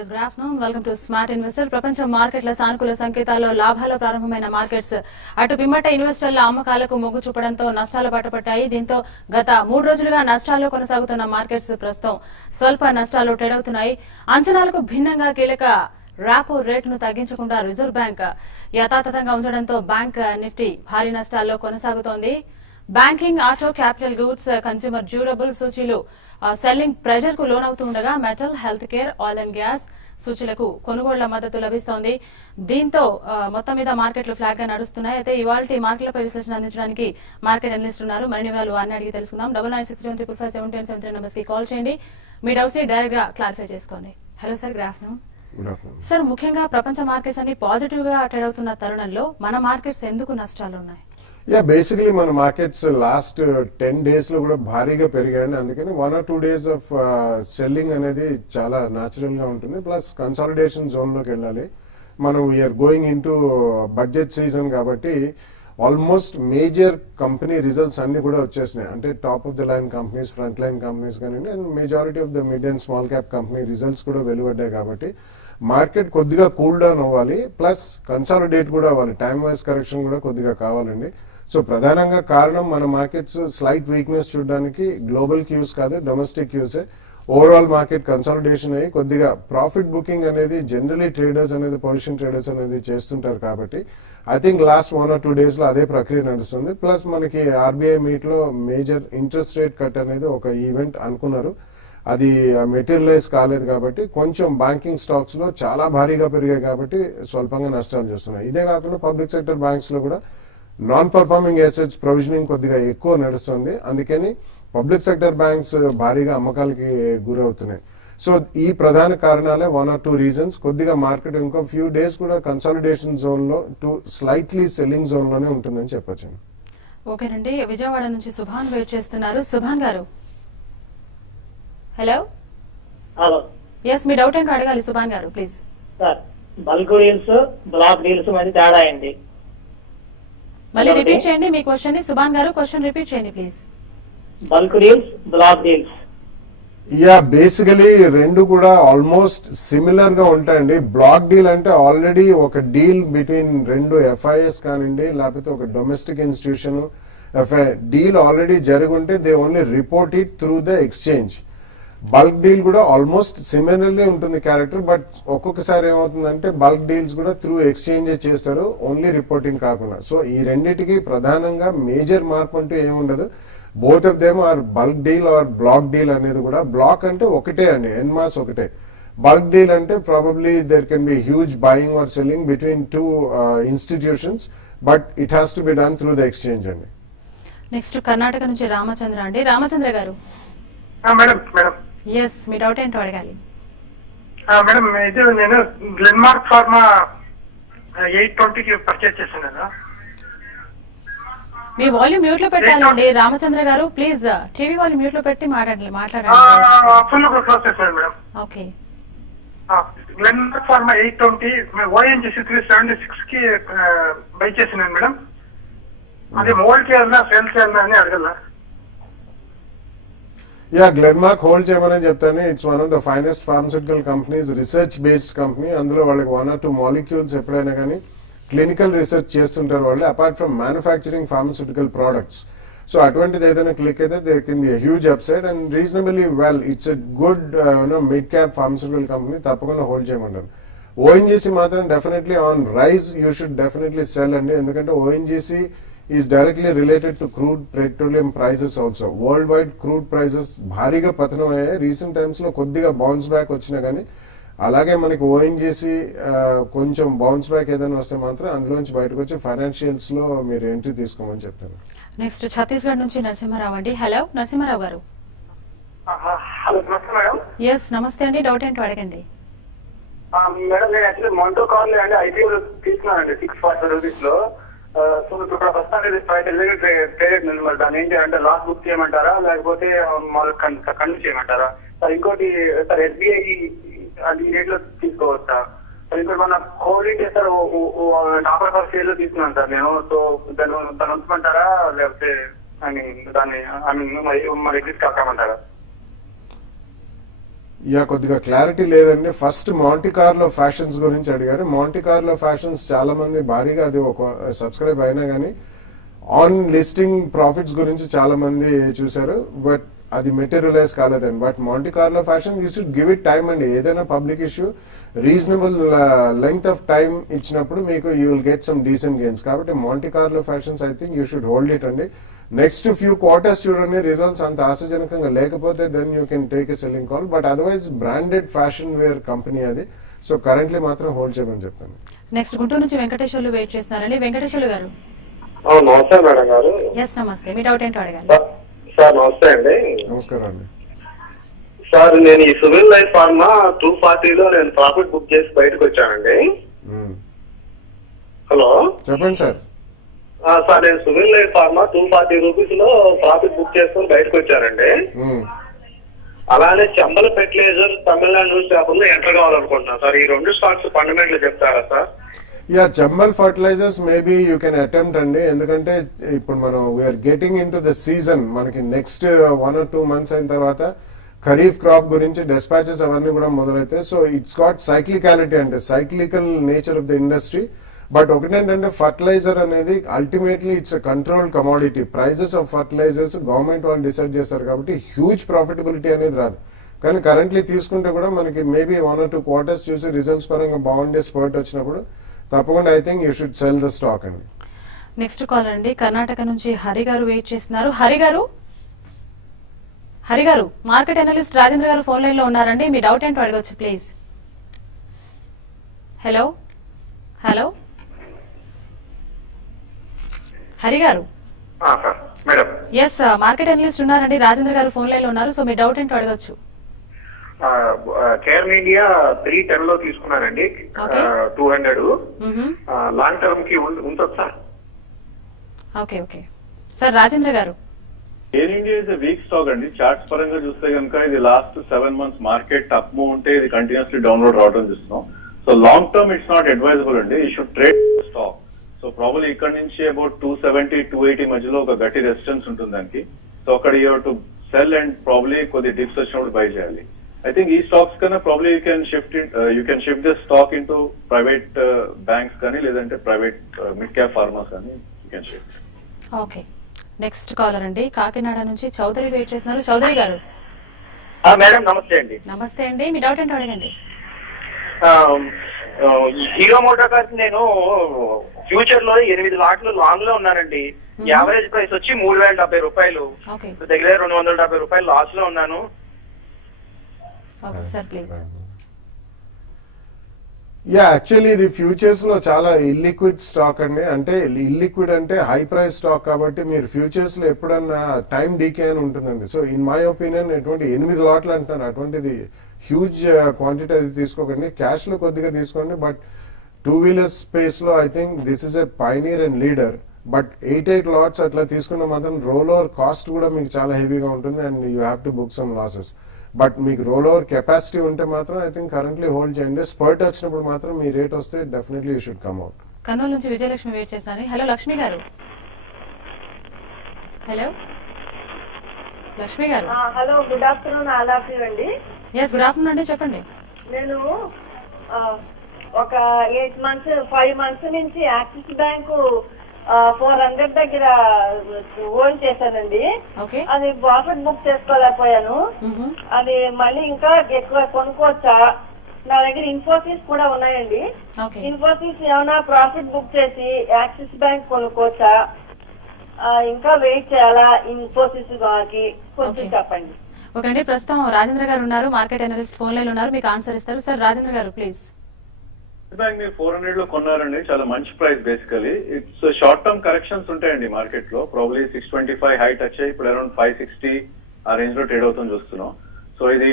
Yes, good afternoon. Welcome to Smart Investor. ప్రపంచ మార్కెట్ల సానుకూల సంకేతాల్లో లాభాల ప్రారంభమైన మార్కెట్స్ అటు పిమ్మట ఇన్వెస్టర్ల అమ్మకాలకు మొగ్గు చూపడంతో నష్టాలు పట్టపట్టాయి. దీంతో గత 3 రోజులుగా నష్టాల్లో కొనసాగుతున్న మార్కెట్స్ ప్రస్తుతం స్వల్ప నష్టాలు ట్రేడ్ అవుతున్నాయి. అంచనాలకు భిన్నంగా కీలక ర్యాపో రేటును తగ్గించకుండా రిజర్వ్ బ్యాంక్ యథాతథంగా ఉంచడంతో బ్యాంక్ నిఫ్టీ భారీ నష్టాల్లో కొనసాగుతోంది. Banking, auto, capital goods, consumer durable సూచీలు సెల్లింగ్ ప్రెజర్ కు లోనవుతుండగా metal, health care, oil and gas సూచీలకు కొనుగోళ్ల మద్దతు లభిస్తోంది. దీంతో మొత్తం మీద మార్కెట్లు ఫ్లాట్ గా నడుస్తున్నాయి. అయితే ఇవాళ మార్కెట్లపై విశ్లేషణ అందించడానికి మార్కెట్ అనలిస్ట్ ఉన్నారు. మరిన్ని వివరాలు వారిని అడిగి తెలుసుకుందాం. 9961555710 నంబర్స్ కి కాల్ చేయండి. మీ డౌట్స్ ని డైరెక్ట్ గా క్లారిఫై చేసుకోండి. Hello sir, good afternoon. Sir, ముఖ్యంగా ప్రపంచ మార్కెట్స్ అన్ని పాజిటివ్ గా ట్రేడ్ అవుతున్న తరుణంలో మన మార్కెట్స్ ఎందుకు నష్టాలు ఉన్నాయి? బేసికలీ మన మార్కెట్స్ లాస్ట్ 10 days లో కూడా భారీగా పెరిగాయండి. అందుకని 1 or 2 days ఆఫ్ సెల్లింగ్ అనేది చాలా న్యాచురల్ గా ఉంటుంది. ప్లస్ కన్సాలిడేషన్ జోన్ లోకి వెళ్ళాలి. మనం we're going into budget season కాబట్టి ఆల్మోస్ట్ మేజర్ కంపెనీ రిజల్ట్స్ అన్ని కూడా వచ్చేసినాయి. అంటే top of the line companies, front line companies కానీ and majority of the mid and small cap company results కూడా వెలువడ్డాయి. కాబట్టి మార్కెట్ కొద్దిగా కూల్ డౌన్ అవ్వాలి, ప్లస్ కన్సాలిడేట్ కూడా అవ్వాలి. టైం వైజ్ కరెక్షన్ కూడా కొద్దిగా కావాలండి. సో ప్రధానంగా కారణం మన మార్కెట్స్ స్లైట్ వీక్నెస్ చూడడానికి గ్లోబల్ క్యూస్ కాదు, డొమెస్టిక్ క్యూసే. ఓవరాల్ మార్కెట్ కన్సాలిడేషన్ అయ్యి కొద్దిగా ప్రాఫిట్ బుకింగ్ అనేది జనరలీ ట్రేడర్స్ అనేది, పొజిషన్ ట్రేడర్స్ అనేది చేస్తుంటారు. కాబట్టి I think last 1 or 2 days లో అదే ప్రక్రియ నడుస్తుంది. ప్లస్ మనకి ఆర్బీఐ మీట్ లో మేజర్ ఇంట్రెస్ట్ రేట్ కట్ అనేది ఒక ఈవెంట్ అనుకున్నారు. అది మెటీరియలైజ్ కాలేదు కాబట్టి కొంచెం బ్యాంకింగ్ స్టాక్స్ లో చాలా భారీగా పెరిగాయి కాబట్టి స్వల్పంగా నష్టాలు చూస్తున్నాయి. ఇదే కాకుండా పబ్లిక్ సెక్టర్ బ్యాంక్స్ లో కూడా నాన్ పర్ఫార్మింగ్ అసెట్స్ ప్రొవిజనింగ్ కొద్దిగా ఎక్కువ నడుస్తుంది. అందుకని పబ్లిక్ సెక్టర్ బ్యాంక్స్ భారీగా అమ్మకాలకి గురవుతున్నాయి. సో ఈ ప్రధాన కారణాలే 1 or 2 reasons. కొద్దిగా మార్కెట్ ఇంకో ఫ్యూ డేస్ కూడా కన్సాలిడేషన్ జోన్ లో టు స్లైట్లీ సెల్లింగ్ జోన్ లోనే ఉంటుందని చెప్పొచ్చు. ఓకేనండి, విజయవాడ నుంచి సుభాన్ వెయిట్ చేస్తున్నారు. సుభాన్ గారు, హలో. హలో, ఎస్, మీ డౌట్ ఏంటో అడగాలి సుభాన్ గారు, please. Sir, bulk deals, block deals మధ్య తేడా అయింది. మళ్ళీ రిపీట్ చేయండి మీ క్వశ్చన్ ని. సుభాన్ గారు, క్వశ్చన్ రిపీట్ చేయండి please. Bulk deals, block deals. Basically రెండు కూడా ఆల్మోస్ట్ సిమిలర్ గా ఉంటాయండి. బ్లాక్ డీల్ అంటే ఆల్రెడీ ఒక డీల్ బిట్వీన్ రెండు ఎఫ్ఐఎస్ కానివ్వండి, లేకపోతే ఒక డొమెస్టిక్ ఇన్స్టిట్యూషన్ డీల్ ఆల్రెడీ జరుగుంటే they only report it through the exchange. Bulk deal కూడా ఆల్మోస్ట్ సిమిలర్లీ ఉంటుంది క్యారెక్టర్. బట్ ఒక్కొక్కసారి ఏమవుతుందంటే బల్క్ డీల్స్ కూడా త్రూ ఎక్స్చేంజ్ చేస్తారు, ఓన్లీ రిపోర్టింగ్ కాకుండా. సో ఈ రెండింటికి ప్రధానంగా మేజర్ మార్పు అంటూ ఏముండదు. Both of them are bulk deal or block deal అనేది కూడా. బ్లాక్ అంటే ఒకటే అండి, ఎన్మాస్ ఒకటే. బల్క్ డీల్ అంటే probably there can be huge buying or selling between 2 institutions, but it has to be done through the exchange అండి. Next Karnataka నుంచి రామచంద్ర అండి. రామచంద్ర గారు, మేడం. ఎస్, మీ డౌట్ ఏంటో అడగాలి. మేడం, ఇది నేను గ్లెన్మార్క్ ఫార్మా 820కి పర్చేజ్ చేశాను కదా. మీ వాల్యూమ్ మ్యూట్ లో పెట్టాలండి రామచంద్ర గారు, ప్లీజ్. టీవీ వాల్యూమ్ మ్యూట్ లో పెట్టి మాట్లాడండి. ఫుల్ క్లోజ్ చేశాను madam. Okay. Glenmark pharma 820 ONGC 376 కి బై చేసినాను మేడం. అది మోల్డ్ చేయాలన్నా సేల్ చేయాలన్నా అని అడగల. గ్లెన్మార్క్ హోల్డ్ చేయమని చెప్తాను. It's one of the finest pharmaceutical companies, research based company. అందులో వాళ్ళకి 1 or 2 molecules ఎప్పుడైనా కానీ క్లినికల్ రీసెర్చ్ చేస్తుంటారు వాళ్ళు, apart from manufacturing pharmaceutical products. So అటువంటిది ఏదైనా క్లిక్ అయితే there can be huge upside and reasonably well. It's a good mid cap pharmaceutical company. తప్పకుండా హోల్డ్ చేయమంటారు. ఓఎన్జీసీ మాత్రం definitely on rise, you should definitely sell అండి. ఎందుకంటే ONGC is directly related to crude petroleum prices also. Worldwide crude prices భారీగా పతనం అయ్యాయి. Recent times లో కొద్దిగా బౌన్స్ బ్యాక్ వచ్చినా కానీ, అలాగే మనకి ఓఎన్జీసీ కొంచెం బౌన్స్ బ్యాక్ ఏదైనా వస్తే మాత్రం అందులోంచి బయటకు వచ్చి ఫైనాన్షియల్స్ లో మీరు ఎంట్రీ తీసుకోమని చెప్తాను. నెక్స్ట్ ఛత్తీస్గఢ్ నుంచి నరసింహారావు అండి. హలో నరసింహారావు గారు. ఎస్, నమస్తే అండి. డౌట్ ఏంటో అడగండి. మేడం, నేను యాక్చువల్లీ మొంటో కాల్ అండి ఐపీఓ తీసుకున్నానండి 640 రూపీస్ లో. సో ఇప్పుడు ప్రస్తుతానికి ఫైవ్ ట్రేడెడ్ ఉంది. మరి దాని ఏంటి అంటే లాస్ బుక్ చేయమంటారా, లేకపోతే కంటిన్యూ చేయమంటారా? సార్ ఇంకోటి, సార్ ఎస్బీఐ అది రేట్ లో తీసుకోవచ్చా? సార్ ఇప్పుడు మన Covid sir offer of sale లో తీసుకున్నాను సార్ నేను. సో దాన్ని ఉంచమంటారా, లేకపోతే దాన్ని మరి ఎగ్జిస్ట్ కాకమంటారా? యా కొద్దిగా క్లారిటీ లేదండి. ఫస్ట్ మాంటీ కార్లో ఫ్యాషన్స్ గురించి అడిగారు. మాంటీ కార్లో ఫ్యాషన్స్ చాలా మంది భారీగా అది ఒక సబ్స్క్రైబ్ అయినా కానీ ఆన్ లిస్టింగ్ ప్రాఫిట్స్ గురించి చాలా మంది చూశారు, బట్ అది మెటీరియలైజ్ కాలేదండి. But Monte Carlo fashion you should give it time అండి. ఏదైనా public issue reasonable length of time ఇచ్చినప్పుడు మీకు you will get some decent gains. కాబట్టి Monte Carlo fashions I think you should hold it అండి. Next few quarters చూడండి, results అంత ఆశాజనకంగా లేకపోతే then you can take a selling call. But otherwise branded fashion wear company అది. So currently మాత్రం hold చేయమని చెప్తాను. నెక్స్ట్ గుంటూరు నుంచి వెంకటేశ్వర్లు వెయిట్ చేస్తున్నారండి. వెంకటేశ్వర్లు గారు. నమస్తే మేడం గారు. ఎస్ నమస్తే, మీ డౌట్ ఏంటో అడగాలి. సార్ నమస్తే అండి. నమస్కారం అండి. సార్ నేను ఈ సివిల్ లైఫ్ ఫార్మా 240లో నేను ప్రాఫిట్ బుక్ చేసి బయటకు వచ్చానండి. హలో చెప్పండి సార్. సార్ నేను సివిల్ లైఫ్ ఫార్మా 240 రూపీస్ లో ప్రాఫిట్ బుక్ చేసుకొని బయటకు వచ్చానండి. అలానే Chambal fertilizer Tamil Nadu news paper లో ఎంటర్ కావాలనుకుంటున్నాను సార్. ఈ రెండు స్టాక్స్ ఫండమెంటల్ చెప్తారా sir? Yeah, Chambal fertilizers maybe you can attempt అండి. ఎందుకంటే ఇప్పుడు మనం we're getting into the season. మనకి నెక్స్ట్ 1 or 2 months అయిన తర్వాత ఖరీఫ్ క్రాప్ గురించి డిస్పాచెస్ అవన్నీ కూడా మొదలైతాయి. సో ఇట్స్ గాట్ సైక్లికాలిటీ, అంటే cyclical nature of the industry. But ఒకటేంటంటే ఫర్టిలైజర్ అనేది ultimately it's a controlled commodity. Prices of fertilizers government వాళ్ళు డిసైడ్ చేస్తారు కాబట్టి హ్యూజ్ ప్రాఫిటబిలిటీ అనేది రాదు. కానీ కరెంట్లీ తీసుకుంటే కూడా మనకి మేబీ 1 or 2 quarters చూసి రిజల్ట్స్ పరంగా బాగుండే స్పర్ట్ వచ్చినప్పుడు తప్పకుండా I think you should cell the stock అండి. నెక్స్ట్ కాల్ అండి, కర్ణాటక నుంచి హరి గారు వెయిట్ చేస్తున్నారు. హరి గారు market analyst Rajendra garu phone line లో ఉన్నారండి. మీ డౌట్ ఏంటో అడగొచ్చు ప్లీజ్. హలో హరి గారు. ఎస్, మార్కెట్ అనలిస్ట్ ఉన్నారండి, రాజేంద్ర గారు ఫోన్ లైన్ లో ఉన్నారు. సో మీ డౌట్ ఏంటో అడగొచ్చు. కేర్ మీడియా 310 లో తీసుకున్నానండి, 200 లాంగ్ టర్మ్ కి ఉంటుంది సార్. ఓకే సార్, రాజేంద్ర గారు. Air India is week stock అండి. చార్ట్స్ పరంగా చూస్తే కనుక ఇది last 7 months market up move ఉంటే ఇది కంటిన్యూస్లీ డౌన్లోడ్ రావడం చూస్తున్నాం. So long term it's not advisable అండి. ఈ should trade stock. So probably ఇక్కడ నుంచి అబౌట్ 270-280 మధ్యలో ఒక గట్టి రెసిస్టెన్స్ ఉంటుంది దానికి. సో అక్కడ you to sell and probably కొద్ది డిప్స్ వచ్చినప్పుడు బై చేయాలి. I think ఈ స్టాక్స్ కన్నా probably you can shift this stock into private banks కానీ లేదంటే ప్రైవేట్ మిడ్ క్యాప్ ఫార్మర్స్ కానీ you can shift. Okay, next caller అండి, కాకినాడ నుంచి చౌదరి వెయిట్ చేస్తున్నారు. చౌదరి గారు. మేడం నమస్తే అండి. నమస్తే అండి, మీ డౌట్ ఏంటో అడగండి. హీరో మోటార్ కార్స్ నేను ఫ్యూచర్ లో 8 లాట్లు లాంగ్ లో ఉన్నానండి. యావరేజ్ ప్రైస్ వచ్చి 3,070 రూపాయలు, దగ్గర 270 రూపాయలు లాస్ లో ఉన్నాను. Sir please. యా, యాక్చువల్లీ ఇది ఫ్యూచర్స్ లో చాలా ఇల్లిక్విడ్ స్టాక్ అండి. అంటే ఇల్లిక్విడ్ అంటే హై ప్రైస్ స్టాక్ కాబట్టి మీరు ఫ్యూచర్స్ లో ఎప్పుడన్నా టైం డీకే అని ఉంటుందండి. సో ఇన్ మై ఒపీనియన్ ఎటువంటి 8 లాట్లు అంటున్నారు, అటువంటిది హ్యూజ్ క్వాంటిటీ అది తీసుకోకండి. క్యాష్ లో కొద్దిగా తీసుకోండి. బట్ 2-wheeler స్పేస్ లో I think this is a pioneer and leader. But 8 LADS అట్లా తీసుకున్న మాత్రం రోల్ ఓవర్ కాస్ట్ కూడా మీకు చాలా హెవీగా ఉంటుంది and you have to book some losses. But మీకు రోల్ ఓవర్ కెపాసిటీ ఉంటే మాత్రం ఐ థింక్ కరెంట్లీ హోల్డ్ చేయండి. స్పర్ట్ వచ్చినప్పుడు మాత్రం మీ రేట్ వస్తే definitely you should come out. Kurnool నుంచి విజయలక్ష్మి వెయిట్ చేస్తాను. హలో లక్ష్మి గారు. లక్ష్మి గారు. Hello, good afternoon. All of you అండి. ఎస్, గుడ్ ఆఫ్టర్నూన్ అండి, చెప్పండి. నేను ఒక 5 months నుంచి యాక్సిస్ బ్యాంకు 400 దగ్గర హోల్డ్ చేశానండి. అది ప్రాఫిట్ బుక్ చేసుకోలేకపోయాను. అది మళ్ళీ ఇంకా ఎక్కువ కొనుక్కోవచ్చా? నా దగ్గర ఇన్ఫోసిస్ కూడా ఉన్నాయండి. ఇన్ఫోసిస్ ఏమైనా ప్రాఫిట్ బుక్ చేసి యాక్సిస్ బ్యాంక్ కొనుక్కోవచ్చా? ఇంకా వెయిట్ చేయాలా ఇన్ఫోసిస్ కి? కొంచెం చెప్పండి. ఓకే అండి, ప్రస్తుతం రాజేంద్ర గారు ఉన్నారు, మార్కెట్ అనలిస్ట్ ఫోన్ లైన్ ఉన్నారు, మీకు ఆన్సర్ ఇస్తారు. సార్ రాజేంద్ర గారు ప్లీజ్. బ్యాంక్ మీరు 400 లో కొన్నారండి, చాలా మంచి price. Basically it's short term corrections ఉంటాయండి మార్కెట్ లో. ప్రాబ్లీ 625 హై టచ్ అయ్యి ఇప్పుడు అరౌండ్ 560 ఆ రేంజ్ లో ట్రేడ్ అవుతుంది చూస్తున్నాం. సో ఇది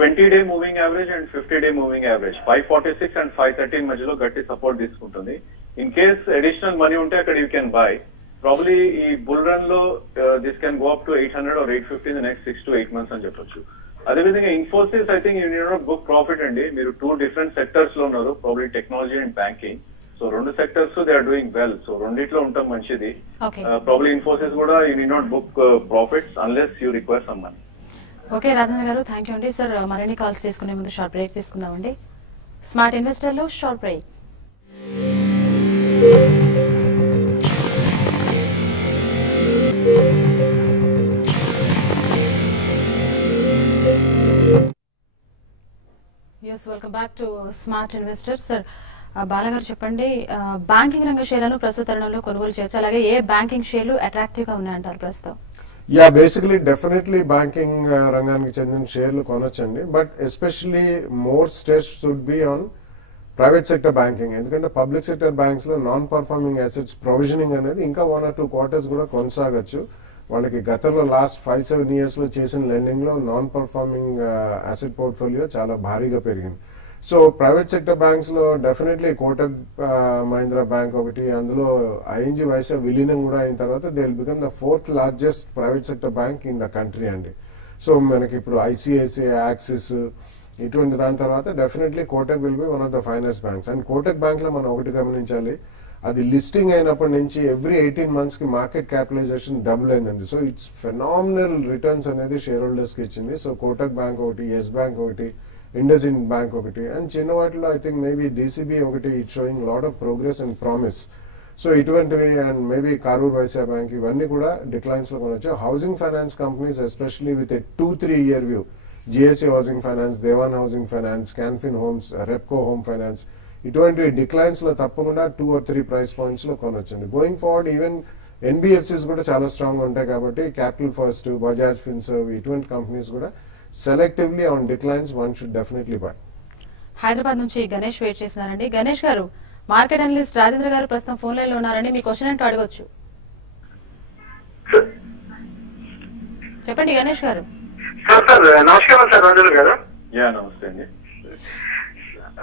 20-day moving average and 50-day moving average 546 and 513 మధ్యలో గట్టి సపోర్ట్ తీసుకుంటుంది. ఇన్ కేస్ అడిషనల్ మనీ ఉంటే అక్కడ యూ కెన్ బై. ప్రాబ్లీ ఈ బుల్ రన్ లో this can go up to 800 or 850 in the next 6 to 8 months అని చెప్పొచ్చు. అదేవిధంగా Infosys I think you need not book profit అండి. మీరు 2 different సెక్టర్స్ లో ఉన్నారు, probably technology and banking. So 2 sectors they are doing well. So రెండిట్లో ఉంటాం మంచిది. ప్రాబ్లీ ఇన్ఫోసిస్ కూడా you need not book profits unless you require some money. Okay Rajendra గారు, thank you అండి. సార్ మరిన్ని కాల్స్ తీసుకునే ముందు షార్ట్ బ్రేక్ తీసుకుందామండి. స్మార్ట్ ఇన్వెస్టర్లు short break. Yes, welcome back to smart investor. Sir బాలగారు చెప్పండి, బ్యాంకింగ్ రంగ షేర్లను ప్రస్తుత తరుణంలో కొనుగోలు చేయొచ్చు, అలాగే ఏ బ్యాంకింగ్ షేర్లు అట్రాక్టివ్ గా ఉన్నాయంటారు ప్రస్తుతం? యా, బేసికలీ డెఫినెట్లీ బ్యాంకింగ్ రంగానికి చెందిన షేర్లు కొనొచ్చండి. But especially more stress should be on private sector banking. ఎందుకంటే పబ్లిక్ సెక్టర్ బ్యాంక్స్ లో నాన్ పర్ఫార్మింగ్ అసెట్స్ ప్రొవిజనింగ్ అనేది ఇంకా 1 or 2 quarters కూడా కొనసాగచ్చు. వాళ్ళకి గతంలో లాస్ట్ 5-7 years లో చేసిన లెండింగ్ లో నాన్ పర్ఫార్మింగ్ అసెట్ పోర్ట్ఫోలియో చాలా భారీగా పెరిగింది. సో ప్రైవేట్ సెక్టర్ బ్యాంక్స్ లో డెఫినెట్లీ కోటక్ మహీంద్రా బ్యాంక్ ఒకటి, అందులో ఐఎన్జి వైసా విలీనం కూడా అయిన తర్వాత they will become the 4th largest private sector bank in the country అండి. సో మనకి ఇప్పుడు ఐసిఐసిఐ, యాక్సిస్ ఇటువంటి దాని తర్వాత definitely Kotak will be one of the finance banks. And Kotak bank లో మనం ఒకటి గమనించాలి, అది లిస్టింగ్ అయినప్పటి నుంచి ఎవ్రీ 18 months కి మార్కెట్ క్యాపిటలైజేషన్ డబుల్ అయిందండి. సో ఇట్స్ ఫెనామినల్ రిటర్న్స్ అనేది షేర్ హోల్డర్స్ కి ఇచ్చింది. సో కోటక్ బ్యాంక్ ఒకటి, ఎస్ బ్యాంక్ ఒకటి, ఇండస్ ఇండ్ బ్యాంక్ ఒకటి, అండ్ చిన్న వాటిలో ఐ థింక్ మేబీ డిసిబి ఒకటి, it showing lot of progress and promise. So ఇటువంటివి, and maybe Karur Vysya bank, ఇవన్నీ కూడా డిక్లైన్స్ లో కొనొచ్చు. Housing finance companies especially with a 2-3 year view, GSC housing finance, Dewan housing finance, Canfin homes, Repco home finance, ఇటువంటి declines లో తప్పకుండా 2 or 3 price points లో కొనొచ్చండి. Going forward even NBFCs కూడా చాలా స్ట్రాంగ్ ఉంటాయి కాబట్టి క్యాపిటల్ ఫస్ట్, బజాజ్ ఫిన్సర్వ్, ఇటువంటి కంపెనీస్ కూడా selectively on declines one should definitely by. Hyderabad నుంచి గణేష్ వెయిట్ చేస్తున్నారండి. గణేష్ గారు, మార్కెట్ అనలిస్ట్ రాజేంద్ర గారు ప్రస్తుతం ఫోన్ లైన్ లో ఉన్నారండి, మీ క్వశ్చన్ ఏంటో అడగొచ్చు. చెప్పండి గణేష్ గారు. సార్ నమస్కారం సార్, రాజేంద్ర గారు. యా, నమస్తే అండి.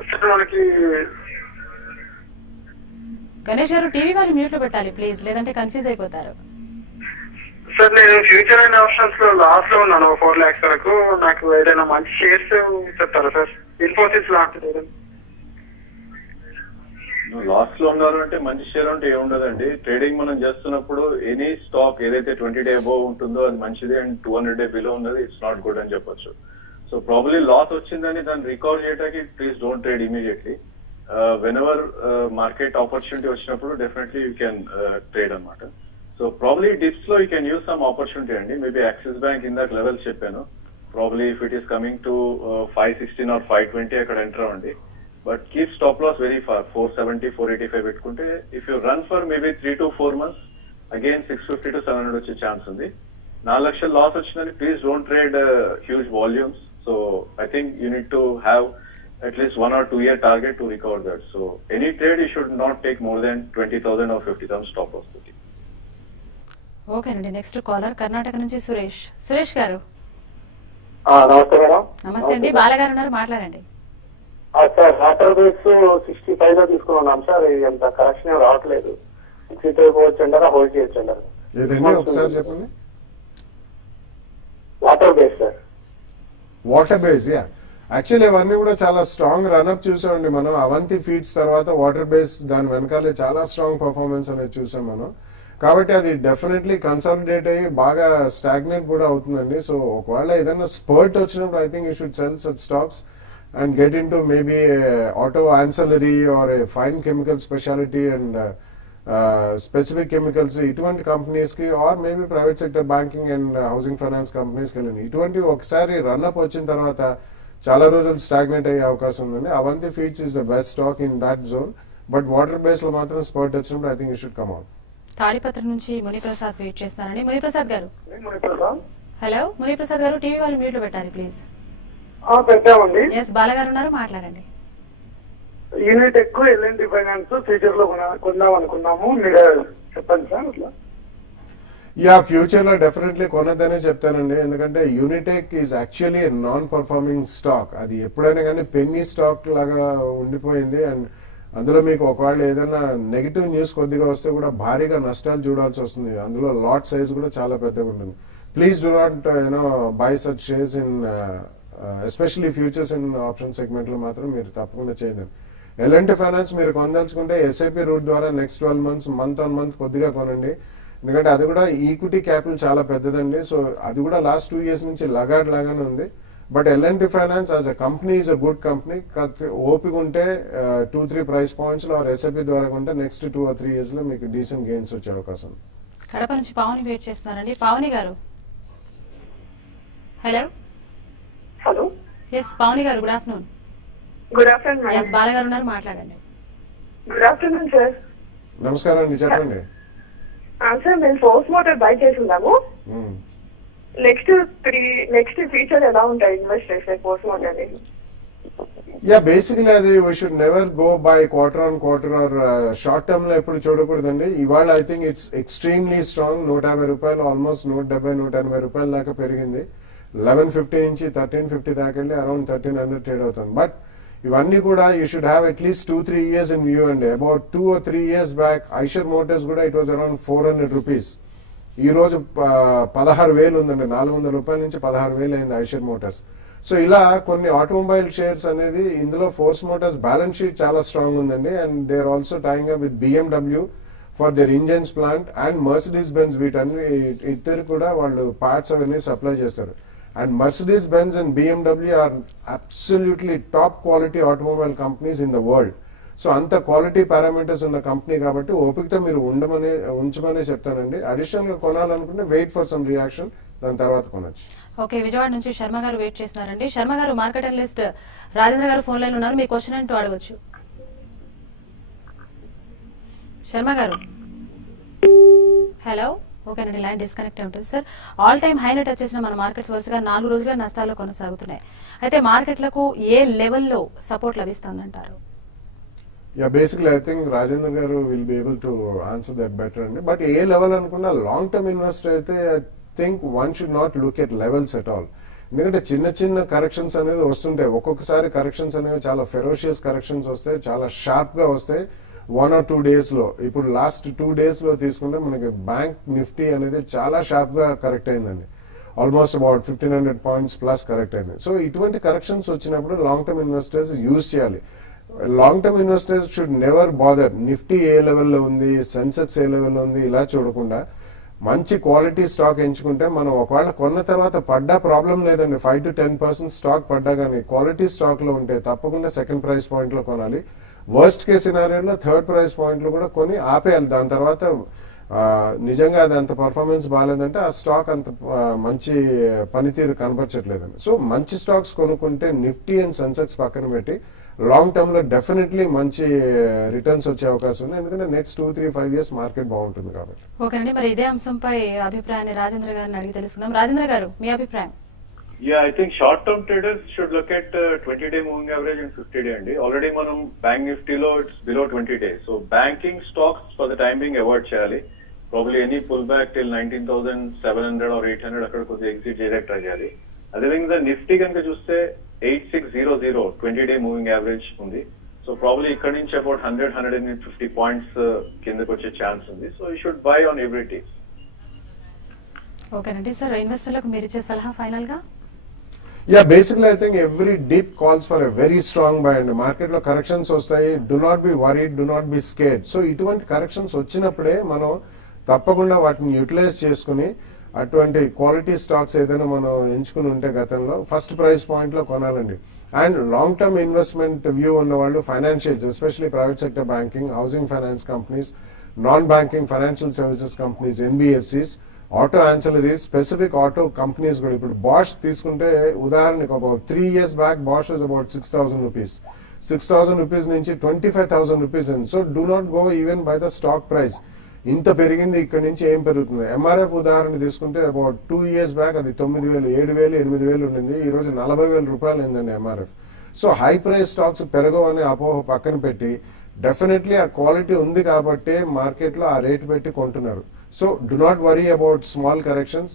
సార్ మనకి గణేష్ గారు, టీవీ వాళ్ళు మ్యూట్ లో పెట్టాలి ప్లీజ్, లేదంటే కన్ఫ్యూజ్ అయిపోతారు. సార్ నేను ఫ్యూచర్ అండ్ ఆప్షన్స్ లో లాస్ లో ఉన్నాను 4 lakhs వరకు. నాకు ఏదైనా మంచి షేర్స్ చెప్తారా సార్? ఇన్ఫోసిస్ లాంటిది ఏదైనా. లాస్ లో ఉన్నారు అంటే మంచి షేర్ అంటే ఏముండదండి. ట్రేడింగ్ మనం చేస్తున్నప్పుడు ఎనీ స్టాక్ ఏదైతే 20 day అబోవ్ ఉంటుందో అది మంచిది, అండ్ 200 day బిలో ఉన్నది ఇట్స్ నాట్ గుడ్ అని చెప్పొచ్చు. సో ప్రాబ్లీ లాస్ వచ్చిందని దాన్ని రికవర్ చేయడానికి please don't trade immediately. Whenever market opportunity వచ్చినప్పుడు డెఫినెట్లీ యూ కెన్ ట్రేడ్ అనమాట. సో ప్రాబ్లీ డిప్స్ లో you can use some opportunity అండి. మేబీ యాక్సిస్ బ్యాంక్ ఇందాక లెవెల్స్ చెప్పాను, probably if it is coming to 516 or 520 అక్కడ enter అవ్వండి. But keep stop loss very far 470, 485 పెట్టుకుంటే if you run for maybe 3 to 4 months again 650 to 700 వచ్చే chance ఉంది. 4 లక్షల loss వచ్చిందని please don't trade huge volumes. So I think you need to have at least 1 or 2 year target to recover that. So any trade you should not take more than 20,000 or 50,000 stop loss. ఓకేనండి, next caller Karnataka నుంచి సురేష్. సురేష్ గారు నమస్తే madam. నమస్తే అండి, బాలగారు ఉన్నారు, మాట్లాడండి. Sir water base 65 లో తీసుకున్నాం సార్, ఎంత కరెక్షన్ ఏం రావట్లేదు. 65 పోవచ్చు అంటారా, హోల్డ్ చేయొచ్చు అంటారా? ఏదండి ఒకసారి చెప్పండి. Water base sir. Water base, yeah, actually అవన్నీ కూడా చాలా స్ట్రాంగ్ రన్అప్ చూసామండి మనం. అవంతి ఫీడ్స్ తర్వాత వాటర్ బేస్ దాని వెనకాలే చాలా స్ట్రాంగ్ పర్ఫార్మెన్స్ అనేది చూసాం మనం. కాబట్టి అది డెఫినెట్లీ కన్సాలిడేట్ అయ్యి బాగా స్టాగ్నేట్ కూడా అవుతుందండి. సో ఒకవేళ ఏదైనా స్పర్ట్ వచ్చినప్పుడు I think you should sell such stocks and get into maybe auto ancillary or a fine chemical speciality and specific chemicals, ఇటువంటి కంపెనీస్ కి or maybe private sector banking and housing finance companies కి వెళ్ళండి. ఇటువంటి ఒకసారి run-up వచ్చిన తర్వాత చాలా రోజులు స్టాగ్నేట్ అయ్యే అవకాశం ఉందండి. Avanti feeds is the best stock in that zone. But water base లో మాత్రం స్పర్ట్ వచ్చినప్పుడు I think you should come out. Tadipatri నుంచి మునిప్రసాద్ వెయిట్ చేస్తున్నారండి. మునిప్రసాద్ గారు, హలో. మునిప్రసాద్ గారు, టీవీ వాళ్ళు మ్యూట్ లో పెట్టాలి ప్లీజ్. పెట్టామండి. ఎస్, బాలగారు ఉన్నారు, మాట్లాడండి. యూనిట్ ఎక్కువ ఎల్ఎన్టీ ఫైనాన్స్ ఫ్యూచర్ లో కొందాం అనుకున్నాము, మీరు చెప్పండి సార్. అట్లా యా, ఫ్యూచర్ లో డెఫినెట్లీ కొనద్దనే చెప్తానండి. ఎందుకంటే Unitech is actually non performing stock. అది ఎప్పుడైనా కానీ పెన్నీ స్టాక్ లాగా ఉండిపోయింది. అండ్ అందులో మీకు ఒకవేళ ఏదైనా నెగిటివ్ న్యూస్ కొద్దిగా వస్తే కూడా భారీగా నష్టాలు చూడాల్సి వస్తుంది. అందులో లాట్ సైజ్ కూడా చాలా పెద్దగా ఉంటుంది. Please do not by such shares in especially futures in option segment లో మాత్రం మీరు తప్పకుండా చేయదండి. ఎల్ఎన్టీ ఫైనాన్స్ మీరు కొనదలుచుకుంటే ఎస్ఐపి రూట్ ద్వారా next 12 months month on month కొద్దిగా కొనండి. ఎందుకంటే అది కూడా ఈక్విటీ క్యాపిటల్ చాలా పెద్దదండి. సో అది కూడా లాస్ట్ 2 years నుంచి లగాడ్ లాగానే ఉంది. But L&T finance as a company is a good company. ఓపిక ఉంటే 2-3 ప్రైస్ పాయింట్స్ లో ఎస్ఐపి ద్వారా ఉంటే నెక్స్ట్ 2 or 3 years లో మీకు డీసెంట్ గెయిన్స్ వచ్చే అవకాశం. కడప నుంచి పావని వెయిట్ చేస్తున్నారండి. పావని గారు, hello. Hello, yes Pavani garu, good afternoon. Good afternoon yes Bala garu ఉన్నారు, మాట్లాడండి. Good afternoon sir. నమస్కారం అండి, చెప్పండి. సార్ మేము ఫోర్స్ మోటార్ బై చేస్తున్నాము. నెక్స్ట్ ఫ్యూచర్ ఎలా ఉంటాయి ఇన్వెస్ట్ చేస్తే ఫోర్స్ మోటార్? యా, బేసికలీ అది we should never go by quarter on quarter or short term లో ఎప్పుడు చూడకూడదండి. ఇవాళ I think it's extremely strong. 150 రూపాయలు, ఆల్మోస్ట్ 170-180 రూపాయల దాకా పెరిగింది. 1150 నుంచి 1350 దాకా వెళ్ళి అరౌండ్ 1300 ట్రేడ్ అవుతుంది. బట్ ఇవన్నీ కూడా you should have at least 2-3 years in view అండి. About 2 or 3 years back Eicher Motors కూడా ఇట్ వాజ్ అరౌండ్ 400 రూపీస్. ఈ రోజు 16,000 ఉందండి. 400 రూపాయల నుంచి 16,000 అయింది ఐషర్ మోటార్స్. సో ఇలా కొన్ని ఆటోమొబైల్ షేర్స్ అనేది ఇందులో ఫోర్స్ మోటార్స్ బ్యాలెన్స్ షీట్ చాలా స్ట్రాంగ్ ఉందండి. And they are also tying up with BMW for their engines plant and Mercedes Benz. వీటన్ని ఇద్దరు కూడా వాళ్ళు పార్ట్స్ అవన్నీ సప్లై చేస్తారు. And Mercedes-Benz and BMW are absolutely top quality automobile companies in the world. So అంత quality parameters ఉన్న company కాబట్టి ఓపికతో మీరు ఉంచమనే చెప్తానండి. అడిషనల్ గా కొనాలనుకుంటే వెయిట్ ఫర్ సమ్ రియాక్షన్, దాని తర్వాత కొనొచ్చు. ఓకే, విజయవాడ నుంచి శర్మ గారు వెయిట్ చేస్తున్నారండి. శర్మ గారు, market analyst Rajendra garu phone line ఉన్నారు, మీ క్వశ్చన్ అంటూ అడగొచ్చు. శర్మ గారు, హలో. ఓకేనండి, లైన్ డిస్కనెక్ట్ ఉంటుంది సార్. ఆల్ టైమ్ హైని టచ్ చేసిన మన మార్కెట్స్ వరుసగా 4 రోజులుగా నష్టాల్లో కొనసాగుతున్నాయి. అయితే మార్కెట్లకు ఏ లెవెల్లో సపోర్ట్ లభిస్తుందంటారు? Ya, basically I think Rajendra garu will be able to answer that better అండి. బట్ ఏ లెవెల్ అనుకున్నా లాంగ్ టర్మ్ ఇన్వెస్టర్ అయితే I think one should not look at levels at all. ఎందుకంటే చిన్న చిన్న కరెక్షన్స్ అనేది వస్తుంటాయి. ఒక్కొక్కసారి కరెక్షన్స్ అనేవి చాలా ఫెరోషియస్ కరెక్షన్స్ వస్తాయి, చాలా షార్ప్ గా వస్తాయి 1 or 2 days లో. ఇప్పుడు లాస్ట్ 2 days లో తీసుకుంటే మనకి బ్యాంక్ నిఫ్టీ అనేది చాలా షార్ప్ గా కరెక్ట్ అయిందండి. Almost about 1500 points plus correct అయింది. సో ఇటువంటి కరెక్షన్స్ వచ్చినప్పుడు లాంగ్ టర్మ్ ఇన్వెస్టర్స్ యూజ్ చేయాలి. Long term investors should never bother Nifty ఏ లెవెల్లో ఉంది, సెన్సెక్స్ ఏ లెవెల్లో ఉంది ఇలా చూడకుండా మంచి క్వాలిటీ స్టాక్ ఎంచుకుంటే మనం ఒకవేళ కొన్న తర్వాత పడ్డా ప్రాబ్లం లేదండి. 5 to 10% స్టాక్ పడ్డా కానీ క్వాలిటీ స్టాక్ లో ఉంటే తప్పకుండా సెకండ్ ప్రైస్ పాయింట్ లో కొనాలి. వర్స్ట్ కేస్ సినారియోలో థర్డ్ ప్రైస్ పాయింట్ లో కూడా కొని ఆపేయాలి. దాని తర్వాత నిజంగా అది అంత పర్ఫార్మెన్స్ బాగాలేదంటే ఆ స్టాక్ అంత మంచి పనితీరు కనపరచట్లేదండి. సో మంచి స్టాక్స్ కొనుక్కుంటే నిఫ్టీ అండ్ సెన్సెక్స్ పక్కన పెట్టి లాంగ్ టర్మ్ లో డెఫినెట్లీ మంచి రిటర్న్స్ వచ్చే అవకాశం ఉంది. ఎందుకంటే నెక్స్ట్ 2-3-5 years మార్కెట్ బాగుంటుంది కాబట్టి. ఓకేనండి, మరి ఇదే అంశంపై అభిప్రాయాన్ని రాజేంద్ర గారిని అడిగి తెలుసుకుందాం. రాజేంద్ర గారు, మీ అభిప్రాయం? Yeah, I think short-term traders should look at 20-day moving average and 50-day అండి. ఆల్రెడీ మనం బ్యాంక్ నిఫ్టీలో it's below 20 days. So banking stocks for the time being avoid చేయాలి. Probably any pull back till 19,700 or 800 అక్కడ కొద్దిగా exit చేయడానికి try చేయాలి. అదేవిధంగా Nifty కనుక చూస్తే 8600 20-day మూవింగ్ యావరేజ్ ఉంది. సో ప్రాబ్లీ ఇక్కడ నుంచి అబౌట్ 100-150 పాయింట్స్ కిందకి వచ్చే ఛాన్స్ ఉంది. So you should buy on every day. ఓకేనండి సార్, ఇన్వెస్టర్లకు మీరు ఇచ్చే సలహా ఫైనల్ గా? Yeah, basically I think every dip calls for a very strong buy and market లో కరెక్షన్స్ వస్తాయి. do not be worried, do not be scared. So ఇటువంటి corrections వచ్చినప్పుడే మనం తప్పకుండా వాటిని యూటిలైజ్ చేసుకుని అటువంటి క్వాలిటీ స్టాక్స్ ఏదైనా మనం ఎంచుకుని ఉంటే గతంలో ఫస్ట్ ప్రైస్ పాయింట్ లో కొనాలండి. And long term investment view ఉన్న వాళ్ళు financials, especially private sector banking, housing finance companies, non banking financial services companies, NBFCs, auto ancillaries, specific auto companies కూడా. ఇప్పుడు బాష్ తీసుకుంటే ఉదాహరణకు about 3 years back Bosch was about 6,000 rupees. 6,000 rupees నుంచి 25,000 rupees అండి. So do not go even by the stock price. ఇంత పెరిగింది, ఇక్కడ నుంచి ఏం పెరుగుతుంది? MRF ఉదాహరణ తీసుకుంటే అబౌట్ 2 years బ్యాక్ అది 9,000, 7,000, 8,000 ఉండింది. ఈ రోజు 40,000 రూపాయలు అయిందండి MRF. So high price stocks పెరగవు అనే అపోహ పక్కన పెట్టి డెఫినెట్లీ ఆ క్వాలిటీ ఉంది కాబట్టి మార్కెట్ లో ఆ రేట్ పెట్టి కొంటున్నారు. So do not worry about small corrections.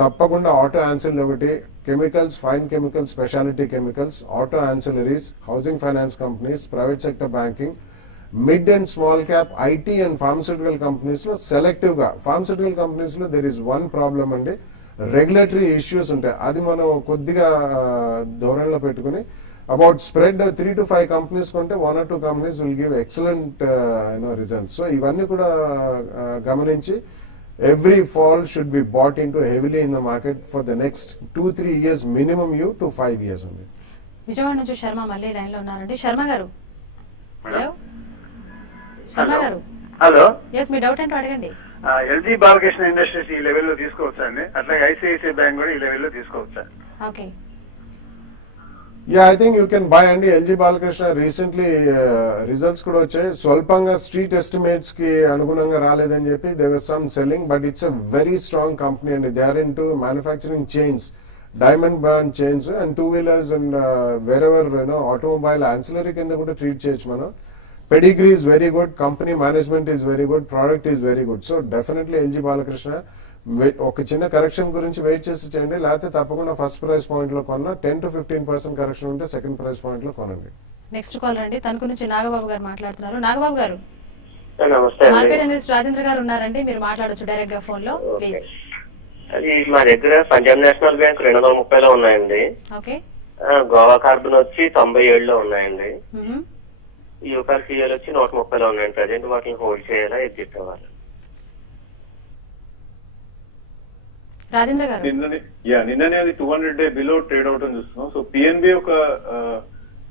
తప్పకుండా ఆటో యాన్సిల్ ఒకటి, chemicals, fine chemicals, speciality chemicals, auto ancillaries, housing finance companies, private sector banking, mid and small cap IT and pharmaceutical companies లో selective గా. Pharmaceutical companies లో there is one problem అండి, regulatory issues ఉంటాయి. అది మనం కొద్దిగా ధోరణిలో పెట్టుకుని అబౌట్ స్ప్రెడ్ 3 to 5 కంపెనీస్ కొంటే 1 or 2 companies will give excellent results. So ఇవన్నీ కూడా గమనించి every fall should be bought into heavily in the market for the next 2-3 years minimum to 5 years only. Vijayawada నుంచి శర్మ మళ్ళీ లైన్ లో ఉన్నారండి. శర్మ గారు, హలో శర్మ గారు. హలో, ఎస్, మీ డౌట్ ఏంటో అడగండి. ఎల్జీ బాలకృష్ణ ఇండస్ట్రీస్ ఈ లెవెల్లో తీసుకోవచ్చా అండి? అట్లాగే ఐసిఐసిఐ బ్యాంక్ కూడా ఈ లెవెల్లో తీసుకోవచ్చా? Okay, Yeah, I think you can buy అండి. ఎల్జీ బాలకృష్ణ రీసెంట్లీ రిజల్ట్స్ కూడా వచ్చాయి. స్వల్పంగా స్ట్రీట్ ఎస్టిమేట్స్ కి అనుగుణంగా రాలేదని చెప్పి they were some selling, but it's a very strong company అండి. They are into manufacturing chains, diamond brand chains and 2-wheelers and wherever automobile ancillary కింద కూడా ట్రీట్ చేయొచ్చు మనం. Pedigree is very good, company management is very good, product is very good. So definitely LG Balakrishna ఒక చిన్న correction గురించి wait చేసి చేయండి, లేకపోతే తప్పకుండా ఫస్ట్ ప్రైస్ పాయింట్ లో కొన్నా 10 to 15% కరెక్షన్ ఉంటే సెకండ్ ప్రైస్ పాయింట్ లో కొనండి. నెక్స్ట్ కాల్ రండి. తణుకు నుంచి నాగబాబు గారు మాట్లాడుతున్నారు. నాగబాబు గారు, నమస్తే అండి. మార్కెట్ అనలిస్ట్ రాజేంద్ర గారు ఉన్నారండి, మీరు మాట్లాడొచ్చు డైరెక్ట్ గా ఫోన్ లో ప్లీజ్. అది మా దగ్గర పంజాబ్ నేషనల్ బ్యాంక్ 230లో ఉన్నాయండి. ఓకే, గోవా కార్బన్ వచ్చి 97లో ఉన్నాయండి. యూపర్ సిఎల్ వచ్చి 130లో ఉన్నాయండి. ప్రజెంట్ వాటిని హోల్డ్ చేయాలా, ఎగ్జిట్ అవ్వాలి? రాజేంద్ర గారు, నిన్ననే అది 200-day బిలో ట్రేడ్ అవటం చూస్తున్నాం. సో పిఎన్బి ఒక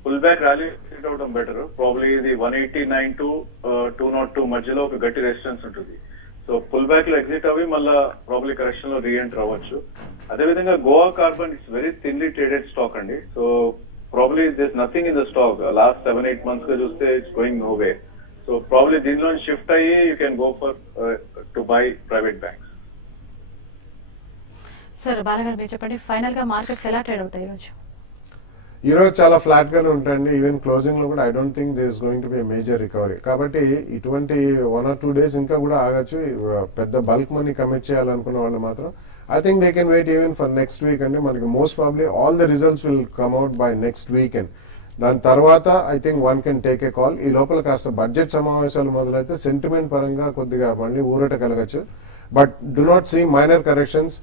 ఫుల్ బ్యాక్ ర్యాలీ ఎగ్జిట్ అవడం బెటర్. ప్రాబ్లీ ఇది 189 to 202 మధ్యలో ఒక గట్టి రెసిస్టెన్స్ ఉంటుంది. సో ఫుల్ బ్యాక్ లో ఎగ్జిట్ అవి మళ్ళా ప్రాబ్లీ కరెక్షన్ లో రీఎంటర్ అవ్వచ్చు. అదేవిధంగా Goa carbon it's very thinly traded stock అండి. So probably this nothing in the stock. Last 7-8 months గా చూస్తే it's going no way. So probably దీనిలో షిఫ్ట్ అయ్యి you can go for to buy private banks. Sir బాలగారు మీరు చెప్పండి, final గా markets ఎలా trade అవుతాయి ఈరోజు? ఈ రోజు చాలా ఫ్లాట్ గానే ఉంటాయండి. ఈవెన్ క్లోజింగ్ లో కూడా I don't think this going to be major recovery. కాబట్టి ఇటువంటి 1 or 2 days ఇంకా కూడా ఆగచ్చు. పెద్ద బల్క్ మనీ కమిట్ చేయాలనుకున్న వాళ్ళు మాత్రం I think they can wait even for next week అండి. మనకి most probably all the results will come out by next weekend. దాని తర్వాత I think one can take a call. ఈ లోపల కాస్త బడ్జెట్ సమావేశాలు మొదలైతే సెంటిమెంట్ పరంగా కొద్దిగా మళ్ళీ ఊరట కలగచ్చు. But do not see minor corrections.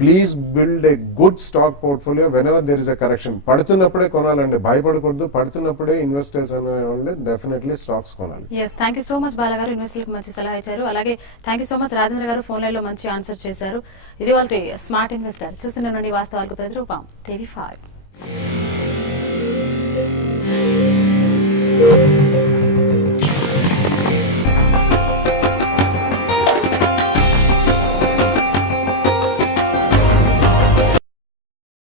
Please build a good stock portfolio whenever there is a correction. పడుతున్నప్పుడే కొనాలండి, భయపడకూడదు. పడుతున్నప్పుడే ఇన్వెస్టర్స్ అనే డెఫినెట్లీ స్టాక్స్ కొనాలి. Yes, thank you so much Bala garu, ఇన్వెస్టర్లకు మంచి సలహా ఇచ్చారు. అలాగే thank you so much Rajendra garu, phone line లో మంచి ఆన్సర్ చేశారు. ఇది వాళ్ళ స్మార్ట్ ఇన్వెస్టర్. చూస్తున్న నుండి వాస్తవాలకు ప్రతిరూపం TV5.